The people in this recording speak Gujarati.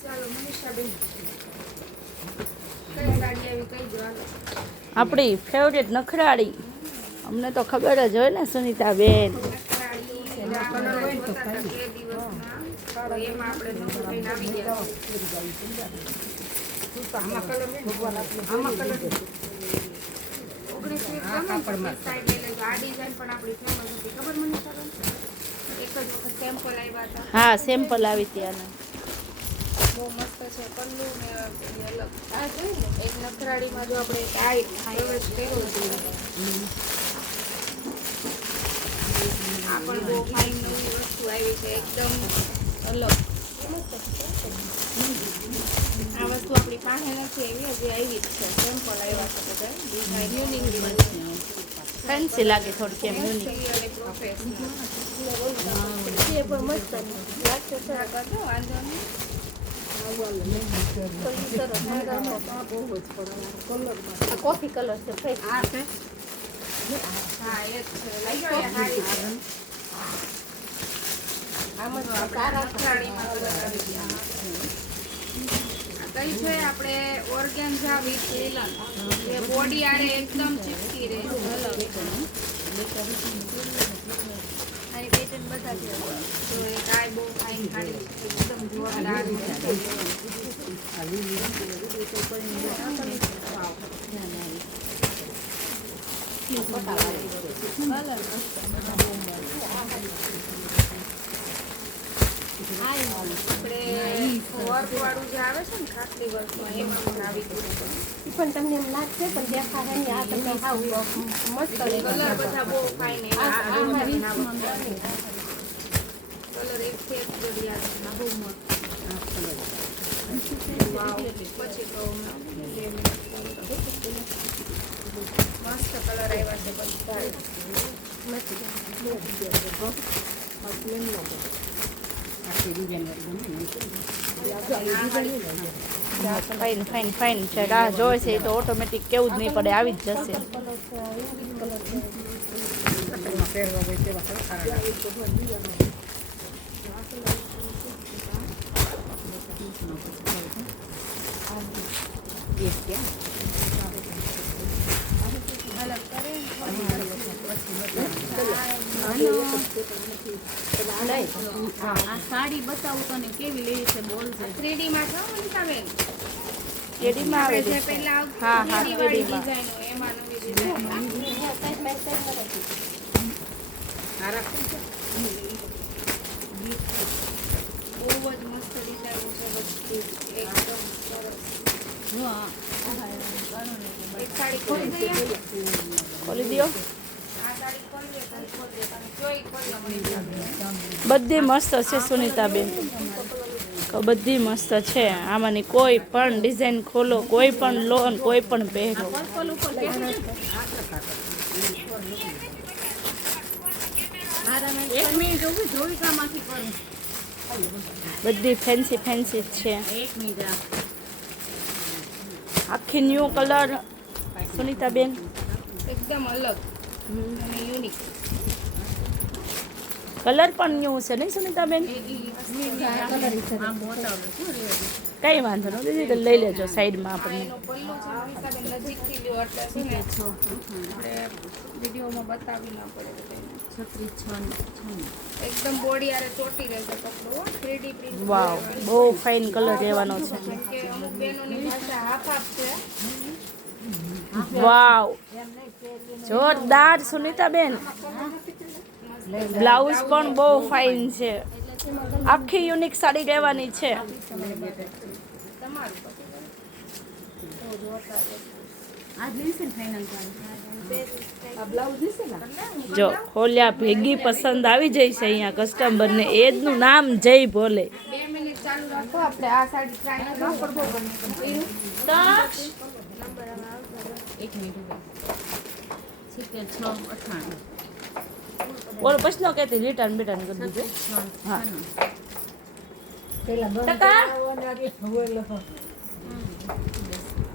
ચાલો મનીષાબેન કઈ સાડી આવી કઈ જો હાલો આપણી ફેવરેટ નખરાળી અમને તો ખબર જ હોય ને સુનીતાબેન હા સેમ્પલ આવી ત્યાં બહુ મસ્ત છે પલ્લુ ને અલગ આ જોઈ ને એક નખરાળીમાં જો આપણે ટાઈ પ્રવેશ કર્યો છે આ પણ બહુ ફાઇન નવી વસ્તુ આવી છે એકદમ અલગ આ વસ્તુ આપણી પાસે નથી એવી હજી આવી જ છે સેમ્પલ આવ્યા છે બધા ડિઝાઇન યુનિક ફેન્સી લાગે થોડી કેમ યુનિક અને પ્રોફેશનલ એ પણ મસ્ત લાગશે સર કરજો વાંધો નહીં કોફી કલર છે ફ્રેશ આ છે હા એ છે લઈ જાઓ સાડી આમાં સારા સાડીમાં કલર આવી ગયા કઈ છે આપણે ઓર્ગેન્ઝા વિથ લીલન જે બોડી આરે એકદમ ચીપકી રહે આ પેટર્ન બધા છે તો એક આ બહુ ફાઇન સાડી એકદમ જોરદાર વર્ક વાળું જે આવે છે ને ખાટલી વર્કમાં એમાં પણ આવી ગયું પણ તમને એમ લાગશે પણ દેખાડે ને આ તમને હાવ મસ્ત કલર બધા બહુ ફાઇન કલર એક થી એક જડિયા છે બહુ મસ્ત પછી તો મસ્ત કલર આવ્યા છે બધા ફાઇન ફાઇન ફાઇન છે રાહ જોઈ છે તો ઓટોમેટિક કેવું જ નહીં પડે આવી જ જશે આ સાડી બતાવું તને કેવી લેવી છે બોલ છે 3D માં છો મનીષાબેન કેડીમાં આવે જે છે પહેલા હા હા 3D વાળી કેડીમાં ડિઝાઇનો એમાં નવી ડિઝાઇન બહુ જ મસ્ત ડિઝાઇન છે બધી એકદમ સરસ એક સાડી ખોલી દઈએ ખોલી દો આ સાડી ખોલી દે ખોલી દે તમે જોઈ ખોલી મનીષાબેન બધી મસ્ત છે સુનીતાબેન બધી મસ્ત છે આમાંની કોઈ પણ ડિઝાઇન ખોલો કોઈ પણ લો અને કોઈ પણ પહેરો એક મિનિટ ઉભી ધોળિકામાંથી કરું બધી ફેન્સી ફેન્સી જ છે એક મિનિટ આખી ન્યૂ કલર સુનીતાબેન એકદમ અલગ અને યુનિક કલર પણ ન્યૂ છે નહીં સુનીતાબેન કઈ વાંધો નથી દીદી લઈ લેજો સાઈડમાં આપણને એનો પલ્લુ છે મનીષાબેન નજીકથી લ્યો એટલે છે ને આપણે વિડીયોમાં બતાવી ના પડે એકદમ બોડી આરે ચોટી રહેશે કપડું 3D પ્રિન્ટ વાવ બહુ ફાઇન કલર રહેવાનો છે કે અમુક બહેનોની પાસે હાફ હાફ છે વાવ જોરદાર સુનીતાબેન બ્લાઉઝ પણ બહુ ફાઇન છે આખી યુનિક સાડી રહેવાની છે જો ખોલ્યા ભેગી પસંદ આવી જઈ છે અહીંયા કસ્ટમરને એજનું નામ જય ભોલે 2 મિનિટ ચાલુ રાખો આપણે આ સાડી ટ્રાય કરવા પડબો બને એક મિનિટ 76 બોલો પ્રશ્ન કહેતી રિટર્ન બિટર્ન કરી દીધું હા પેલા